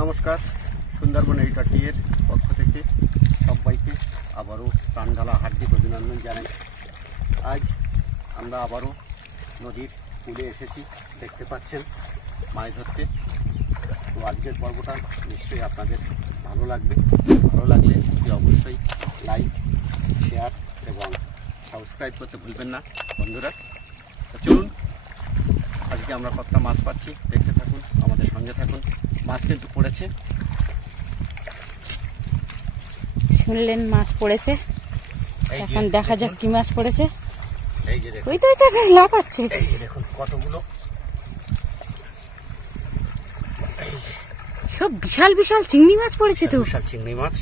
নমস্কার, সুন্দরবন এডিটর-টির পক্ষ থেকে সবাইকে আবারও প্রাণঢালা হার্দিক অভিনন্দন জানাই। আজ আমরা আবারও নদীর কূলে এসেছি, দেখতে পাচ্ছেন মাছ ধরতে। তো আজকের পর্বটা নিশ্চয়ই আপনাদের ভালো লাগবে। ভালো লাগলে অবশ্যই লাইক, শেয়ার এবং সাবস্ক্রাইব করতে ভুলবেন না বন্ধুরা। চলুন, আজকে আমরা কতটা মাছ পাচ্ছি দেখতে থাকুন, আমাদের সঙ্গে থাকুন। মাছ কিন্তু পড়েছে, শুনলেন মাছ পড়েছে। এখন দেখা যাক কি মাছ পড়েছে। এই যে দেখুন, ওই তো লাফাচ্ছে। এই যে দেখুন কতগুলো, সব বিশাল বিশাল চিংড়ি মাছ পড়েছে। তো বিশাল চিংড়ি মাছ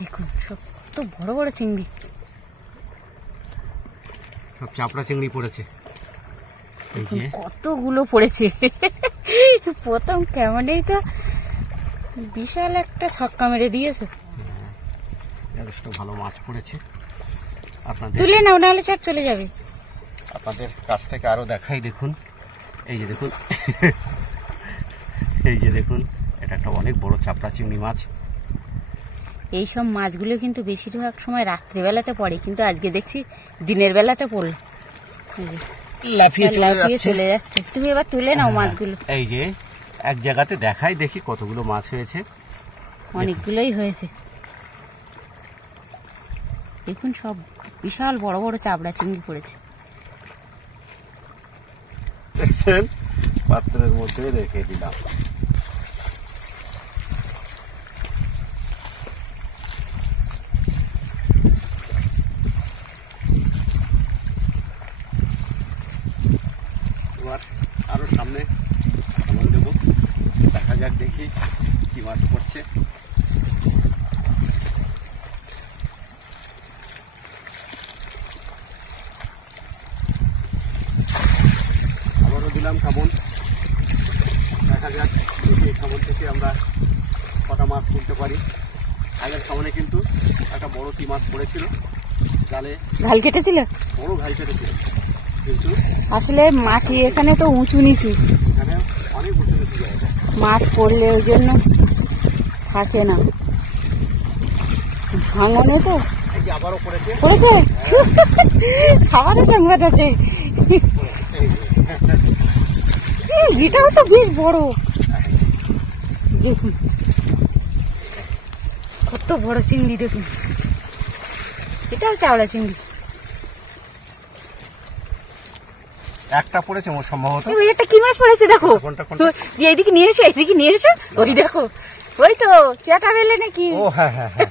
দেখুন, সব তো বড় বড় চিংড়ি, সব চাপড়া চিংড়ি পড়েছে। এই যে কতগুলো পড়েছে। প্রথম কেমনই তো বিশাল একটা ছক্কা মেরে দিয়েছে। যথেষ্ট ভালো মাছ পড়েছে। আপনাদের তুলে নাও, নাহলে চাপ চলে যাবে। আপনাদের কাছ থেকে আরো দেখাই, দেখুন এই যে দেখুন, এই যে দেখুন, এটা একটা অনেক বড় চাপড়া চিংড়ি মাছ। এই সব মাছগুলো কিন্তু বেশিরভাগ সময় রাত্রিবেলাতে পড়ে, কিন্তু আজকে দেখছি দিনের বেলাতে পড়লো। লাফিয়ে চলে যাচ্ছে। তুমি এবার তুলে নাও মাছগুলো। এই যে এক জায়গাতে দেখাই, দেখি কতগুলো মাছ হয়েছে। অনেকগুলোই হয়েছে। দেখুন, সব বিশাল বড় বড় চাপড়া চিংড়ি পড়েছে। দেখছেন, পাত্রের মধ্যে রেখে দিলাম। এবার আরো সামনে কেমন দেবো, দেখা যাক, দেখি কি মাছ পড়ছে। আবারও দিলাম খাবন, দেখা যাক দেখি এই খাবন থেকে আমরা কটা মাছ তুলতে পারি। আগের খাবনে কিন্তু একটা বড় টি মাছ পড়েছিল, জালে ঘাল কেটেছিল, বড় ঘাল কেটেছিল। কিন্তু আসলে মাটি এখানে তো উঁচু নিচু, এখানে অনেক উঁচু নিচু জায়গা, মাছ পড়লে ওই জন্য থাকে না। ভাঙনে তো এই যে আবারও পড়েছে। পড়েছে, খাবারের সংবাদ আছে। এটাও তো বেশ বড়। দেখুন কত বড় চিংড়ি, দেখুন এটাও চাওড়া চিংড়ি। একটা পড়েছে মোট সম্ভবত। একটা কি মাছ পড়েছে দেখো, কোনটা? এইদিকে নিয়ে এসো, এইদিকে নিয়ে এসো। ওই দেখো, ওই তো চেটা বেলে নাকি। ও হ্যাঁ হ্যাঁ হ্যাঁ,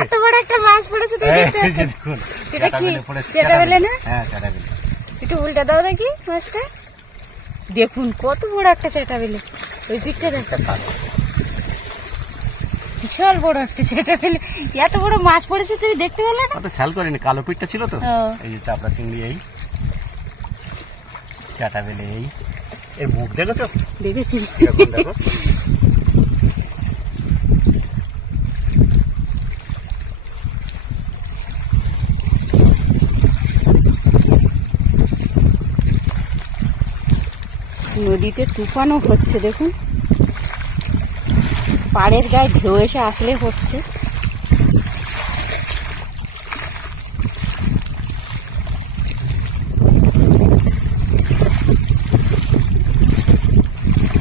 এত বড় একটা মাছ পড়েছে। দেখুন, এটা কি চেটা বেলে না? হ্যাঁ, চেটা বেলে। একটু উল্টা দাও দেখি মাছটা। দেখুন কত বড় একটা চেটা বেলে। ওই দিকটা দেখো, বিশাল বড় একটা চেটা বেলে। এত বড় মাছ পড়েছে তুমি দেখতে পেলে না? তো খেয়াল করিনি, কালো পিঠটা ছিল তো। এই যে চাপড়া চিংড়ি, এই চেটা বেলে, এই এর মুখ দেখেছো? দেখেছি। দেখো, নদীতে তুফানও হচ্ছে, দেখুন পাড়ের গায়ে ঢেউ এসে আসলে হচ্ছে।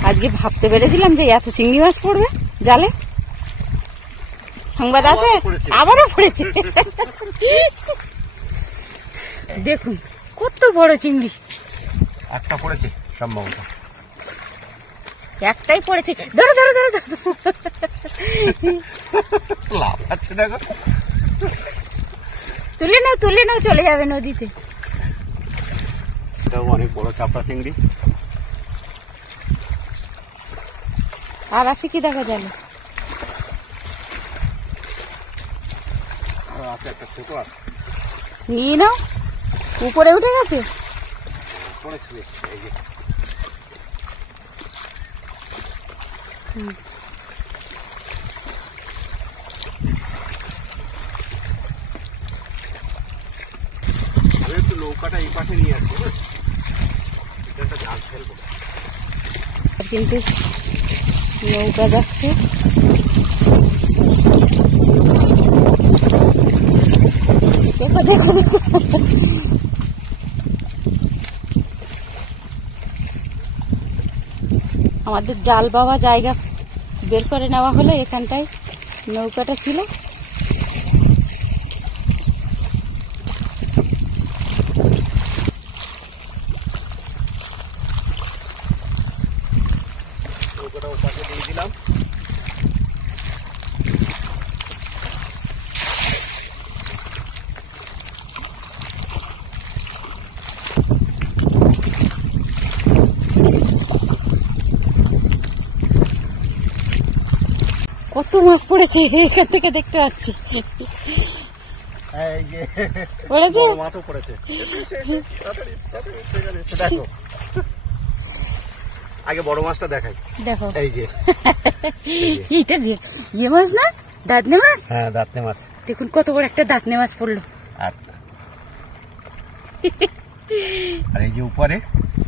আজকে ভাবতে পেরেছিলাম যে এত চিংড়ি মাছ পড়বে জালে। সংবাদ আছে, আবারও পড়েছে। দেখুন কত বড় চিংড়ি। একটা পড়েছে সম্ভবত, একটাই পড়েছে। ধরো ধরো ধরো ধরো, লাভ আছে দেখো। তুলে নাও, তুলে নাও, চলে যাবে নদীতে। এটাও অনেক বড় চাপড়া চিংড়ি। আর আছে কি দেখা যাবে? আছে একটা ছোট, আছে নিয়ে নাও। উপরে উঠে গেছে, পড়েছিল। এই যে একটু নৌকাটা এই পাশে নিয়ে আসবো, একটা জাল ফেলবো। কিন্তু নৌকা যাচ্ছে। দেখো দেখো দেখো, আমাদের জাল বাবা জায়গা বের করে নেওয়া হলো। এখানটায় নৌকাটা ছিল। নৌকাটা ওপাশে দিয়ে দিলাম। কত মাছ পড়েছে এখান থেকে দেখতে পাচ্ছি। এই যে পড়েছে, বড় মাছও পড়েছে। তাড়াতাড়ি, তাড়াতাড়ি, তাড়াতাড়ি, দেখো আগে বড় মাছটা দেখাই। দেখো এই যে এইটা ইয়ে মাছ না, দাঁতনে মাছ। হ্যাঁ, দাঁতনে মাছ। দেখুন কত বড় একটা দাঁতনে মাছ পড়লো। আর এই যে উপরে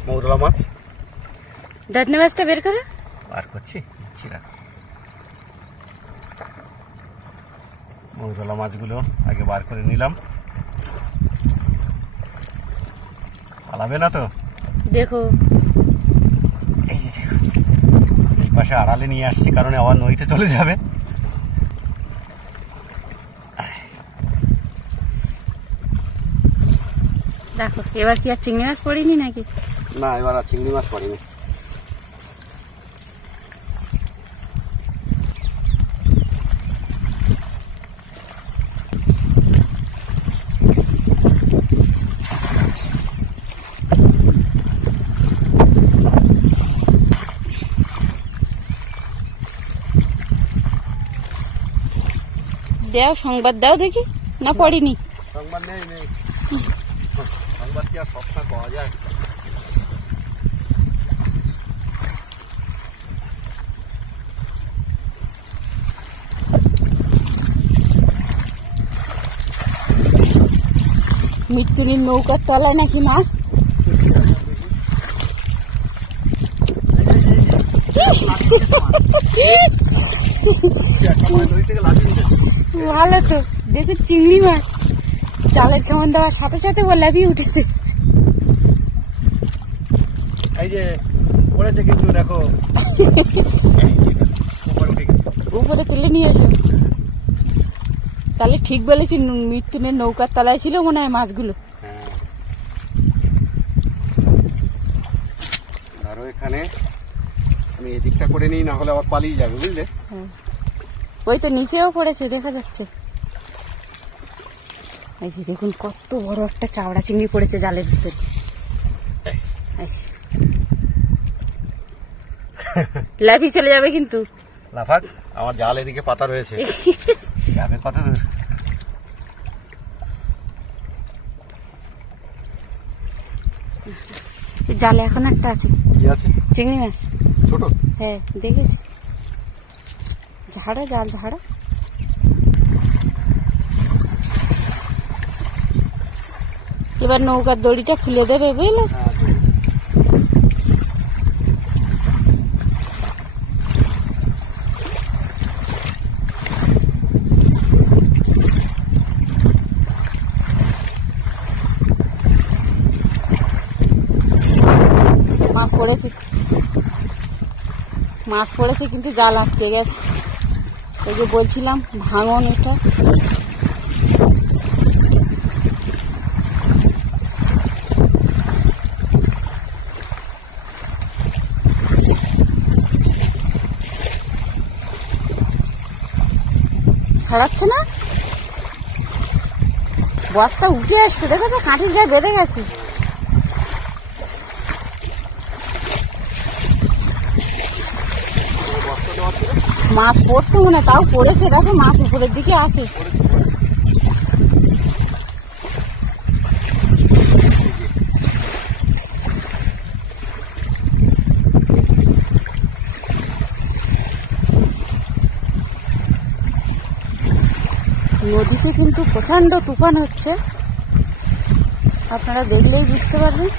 মৌরলা মাছ। দাঁতনে মাছটা বের করো। বার করছি, মৌরলা মাছগুলো আগে বার করে নিলাম। পালাবে না তো? দেখো এই যে দেখো, এই পাশে আড়ালে নিয়ে আসছি কারণ আবার নদীতে চলে যাবে। দেখো এবার কি আর চিংড়ি মাছ পড়েনি নাকি? না, এবার আর চিংড়ি মাছ পড়েনি। দাও সংবাদ দাও দেখি, না পড়েনি। সংবাদ নেই, নেই সংবাদ কি আর সবসময় পাওয়া যায়? মৃত্যুনির নৌকার তলায় নাকি মাছ। ভালো তো, দেখো চিংড়ি মাছ জালের কেমন দেওয়ার সাথে সাথে ও লাফিয়ে উঠেছে। এই যে পড়েছে কিন্তু দেখো, উপরে তুলে নিয়ে এসো। তাহলে ঠিক বলেছি, মৃত্যুনের নৌকার তলায় ছিল মনে হয় মাছগুলো। ধরো এখানে আমি এদিকটা করে নিই, না হলে আবার পালিয়ে যাবে, বুঝলে? ওই তো নিচেও পড়েছে, দেখা যাচ্ছে। এই যে দেখুন কত বড় একটা চাওড়া চিংড়ি পড়েছে জালের ভিতরে। লাফি চলে যাবে কিন্তু। লাফাক, আমার জাল এদিকে পাতা রয়েছে। যাবে কত দূর? জালে এখন একটা আছে। কি আছে? চিংড়ি মাছ ছোট। হ্যাঁ দেখেছি, ঝাড়ো জাল ঝাড়ো। এবার নৌকার দড়িটা খুলে দেবে, বুঝলে? মাছ পড়েছে, মাছ পড়েছে কিন্তু জাল আটকে গেছে। এই যে বলছিলাম ভাঙন এটা। ছাড়াচ্ছে না, বস্তা উঠে আসছে, দেখেছো কাঠির গায়ে বেঁধে গেছে। মাছ পড়তো মনে, তাও পড়েছে, দেখো মাছ উপরের দিকে আছে। নদীতে কিন্তু প্রচন্ড তুফান হচ্ছে, আপনারা দেখলেই বুঝতে পারবেন।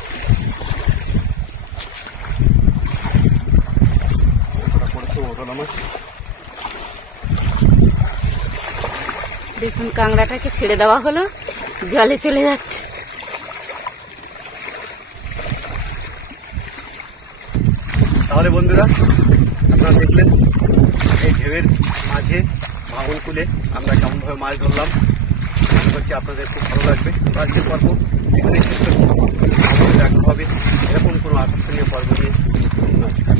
মৌরলা মাছ। দেখুন কাঁকড়াটাকে ছেড়ে দেওয়া হলো, জলে চলে যাচ্ছে। তাহলে বন্ধুরা আপনারা দেখলেন এই ঢেউয়ের মাঝে ভাঙন কুলে আমরা কেমনভাবে মাছ ধরলাম। মনে করছি আপনাদের খুব ভালো লাগবে। আজকের পর্ব এখানে শেষ করছি। দেখা হবে এরকম কোনো আকর্ষণীয় পর্ব নিয়ে। নমস্কার।